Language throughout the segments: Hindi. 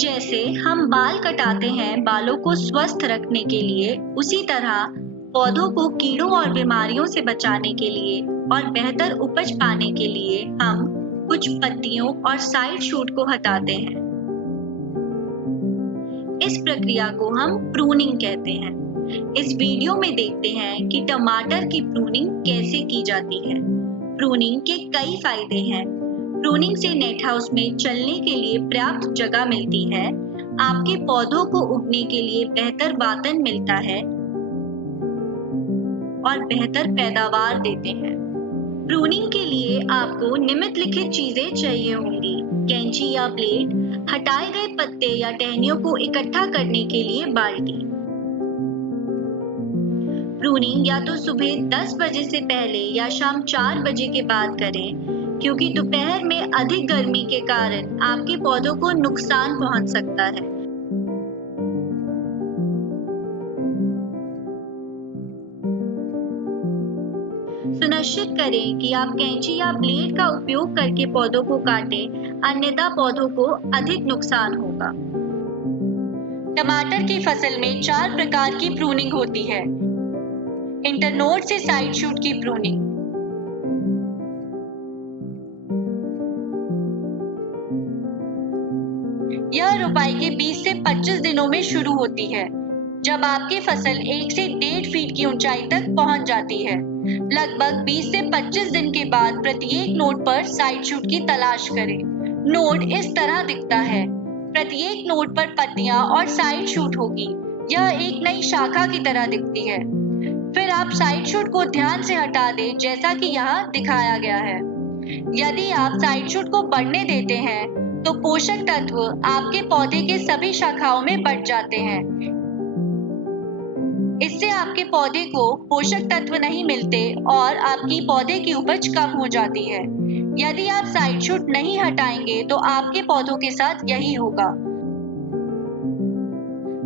जैसे हम बाल कटाते हैं बालों को स्वस्थ रखने के लिए, उसी तरह पौधों को कीड़ों और बीमारियों से बचाने के लिए और बेहतर उपज पाने के लिए हम कुछ पत्तियों और साइड शूट को हटाते हैं। इस प्रक्रिया को हम प्रूनिंग कहते हैं। इस वीडियो में देखते हैं कि टमाटर की प्रूनिंग कैसे की जाती है। प्रूनिंग के कई फायदे हैं। प्रूनिंग से नेट हाउस में चलने के लिए पर्याप्त जगह मिलती है। आपके पौधों को उगने के लिए बेहतर वातावरण मिलता है और बेहतर पैदावार देते हैं। प्रूनिंग के लिए आपको निम्नलिखित चीजें चाहिए होंगी: कैंची या ब्लेड, हटाए गए पत्ते या टहनियों को इकट्ठा करने के लिए बाल्टी। प्रूनिंग या तो सुबह 10 बजे से पहले या शाम 4 बजे के बाद करें, क्योंकि दोपहर में अधिक गर्मी के कारण आपके पौधों को नुकसान पहुंच सकता है। सुनिश्चित करें कि आप कैंची या ब्लेड का उपयोग करके पौधों को काटें, अन्यथा पौधों को अधिक नुकसान होगा। टमाटर की फसल में 4 प्रकार की प्रूनिंग होती है। इंटरनोड से साइड शूट की प्रूनिंग। यह रोपाई के 20 से 25 दिनों में शुरू होती है, जब आपकी फसल 1 से 1.5 फीट की ऊंचाई तक पहुंच जाती है। लगभग 20 से 25 दिन के बाद प्रत्येक नोड पर साइड शूट की तलाश करें। नोड इस तरह दिखता है। प्रत्येक नोड पर पत्तियां और साइड शूट होगी। यह एक नई शाखा की तरह दिखती है। फिर आप साइड शूट को ध्यान से हटा दें, जैसा कि यहाँ दिखाया गया है। यदि आप साइड शूट को बढ़ने देते हैं, तो पोषक तत्व आपके पौधे के सभी शाखाओं में बढ़ जाते हैं। इससे आपके पौधे को पोषक तत्व नहीं मिलते और आपकी पौधे की उपज कम हो जाती है। यदि आप साइड शूट नहीं हटाएंगे, तो आपके पौधों के साथ यही होगा।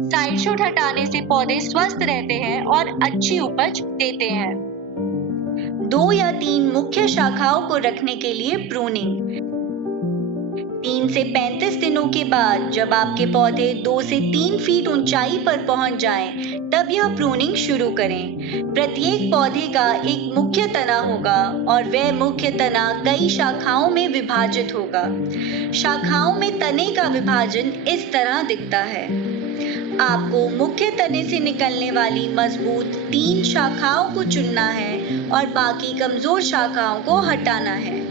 साइड शूट हटाने से पौधे स्वस्थ रहते हैं और अच्छी उपज देते हैं। 2 या 3 मुख्य शाखाओं को रखने के लिए प्रूनिंग। 3 से 35 दिनों के बाद जब आपके पौधे 2 से 3 फीट ऊंचाई पर पहुंच जाएं, तब यह प्रूनिंग शुरू करें। प्रत्येक पौधे का एक मुख्य तना होगा और वह मुख्य तना कई शाखाओं में विभाजित होगा। शाखाओं में तने का विभाजन इस तरह दिखता है। आपको मुख्य तने से निकलने वाली मजबूत 3 शाखाओं को चुनना है और बाकी कमजोर शाखाओं को हटाना है।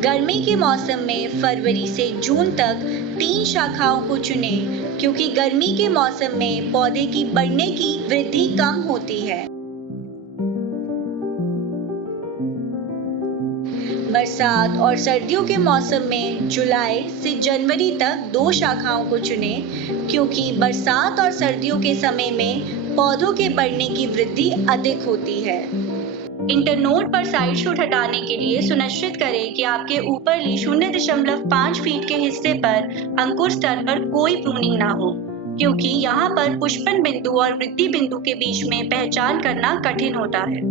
गर्मी के मौसम में फरवरी से जून तक 3 शाखाओं को चुनें, क्योंकि गर्मी के मौसम में पौधे की बढ़ने की वृद्धि कम होती है। बरसात और सर्दियों के मौसम में जुलाई से जनवरी तक 2 शाखाओं को चुनें, क्योंकि बरसात और सर्दियों के समय में पौधों के बढ़ने की वृद्धि अधिक होती है। इंटरनोड पर साइड शूट हटाने के लिए सुनिश्चित करें कि आपके ऊपरली 0.5 फीट के हिस्से पर अंकुर स्तर पर कोई प्रूनिंग ना हो, क्योंकि यहाँ पर पुष्पन बिंदु और वृद्धि बिंदु के बीच में पहचान करना कठिन होता है।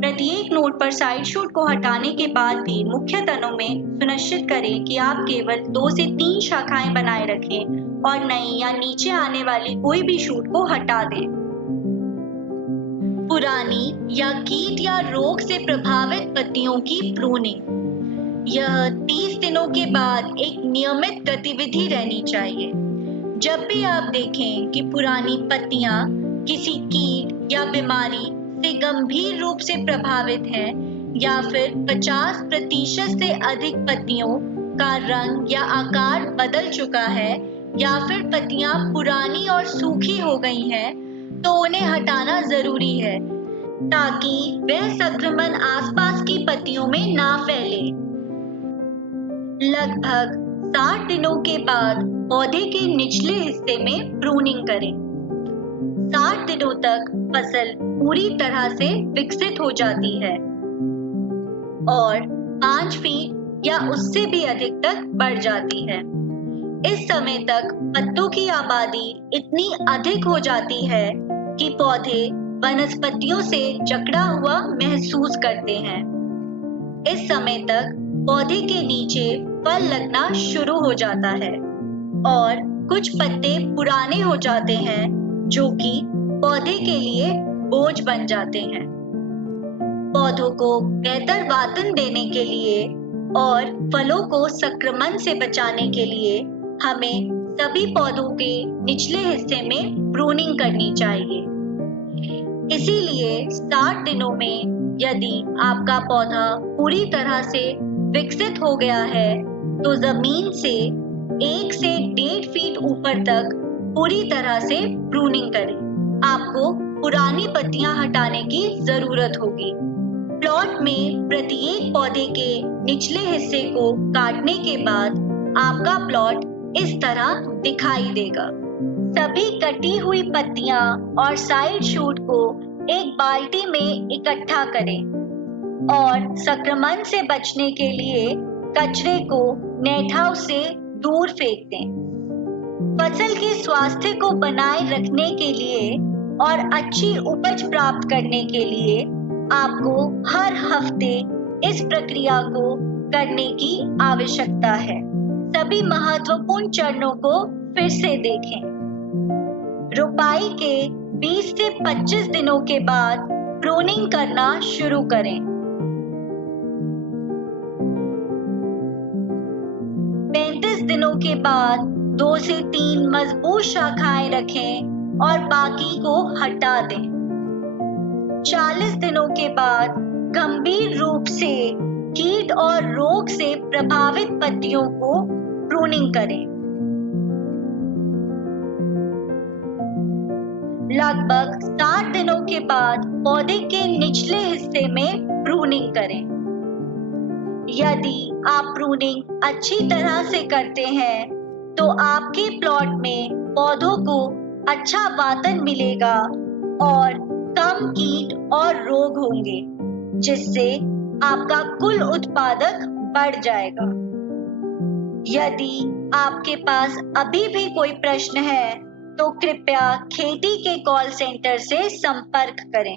प्रत्येक नोड पर साइड शूट को हटाने के बाद भी मुख्य तनों में सुनिश्चित करें कि आप केवल 2 से 3 शाखाएं बनाए रखें और नई या नीचे आने वाली कोई भी शूट को हटा दें। पुरानी या कीट या रोग से प्रभावित पत्तियों की प्रूनिंग। यह 30 दिनों के बाद एक नियमित गतिविधि रहनी चाहिए। जब भी आप देखें कि पुरानी पत्तियां किसी कीट या बीमारी से गंभीर रूप से प्रभावित हैं, या फिर 50% से अधिक पत्तियों का रंग या आकार बदल चुका है, या फिर पत्तियां पुरानी और सूखी हो गई हैं, तो उन्हें हटाना जरूरी है, ताकि वह संक्रमण आसपास की पत्तियों में ना फैले। लगभग 60 दिनों के बाद पौधे के निचले हिस्से में प्रूनिंग करें। 60 दिनों तक फसल पूरी तरह से विकसित हो जाती है और 5 फीट या उससे भी अधिक तक बढ़ जाती है। इस समय तक पत्तों की आबादी इतनी अधिक हो जाती है कि पौधे वनस्पतियों से जकड़ा हुआ महसूस करते हैं। इस समय तक पौधे के नीचे फल लगना शुरू हो जाता है और कुछ पत्ते पुराने हो जाते हैं जो कि पौधे के लिए बोझ बन जाते हैं। पौधों को बेहतर वातन देने के लिए और फलों को संक्रमण से बचाने के लिए हमें सभी पौधों के निचले हिस्से में प्रूनिंग करनी चाहिए। इसीलिए 60 दिनों में यदि आपका पौधा पूरी तरह से विकसित हो गया है तो जमीन से 1 से 1.5 फीट ऊपर तक पूरी तरह से प्रूनिंग करें। आपको पुरानी पत्तियां हटाने की जरूरत होगी। प्लॉट में प्रत्येक पौधे के निचले हिस्से को काटने के बाद आपका प्लॉट इस तरह दिखाई देगा। सभी कटी हुई पत्तियां और साइड शूट को एक बाल्टी में इकट्ठा करें और संक्रमण से बचने के लिए कचरे को नेट हाउस से दूर फेंक दें। फसल के स्वास्थ्य को बनाए रखने के लिए और अच्छी उपज प्राप्त करने के लिए आपको हर हफ्ते इस प्रक्रिया को करने की आवश्यकता है। सभी महत्वपूर्ण चरणों को फिर से देखें। रोपाई के 20 से 25 दिनों के बाद प्रूनिंग करना शुरू करें। 35 दिनों के बाद 2 से 3 मजबूत शाखाएं रखें और बाकी को हटा दें। 40 दिनों के बाद गंभीर रूप से कीट और रोग से प्रभावित पत्तियों को प्रूनिंग करें। लगभग 60 दिनों के बाद पौधे के निचले हिस्से में प्रूनिंग करें। यदि आप प्रूनिंग अच्छी तरह से करते हैं तो आपके प्लॉट में पौधों को अच्छा वातन मिलेगा और कम कीट और रोग होंगे, जिससे आपका कुल उत्पादक बढ़ जाएगा। यदि आपके पास अभी भी कोई प्रश्न है तो कृपया खेती के कॉल सेंटर से संपर्क करें।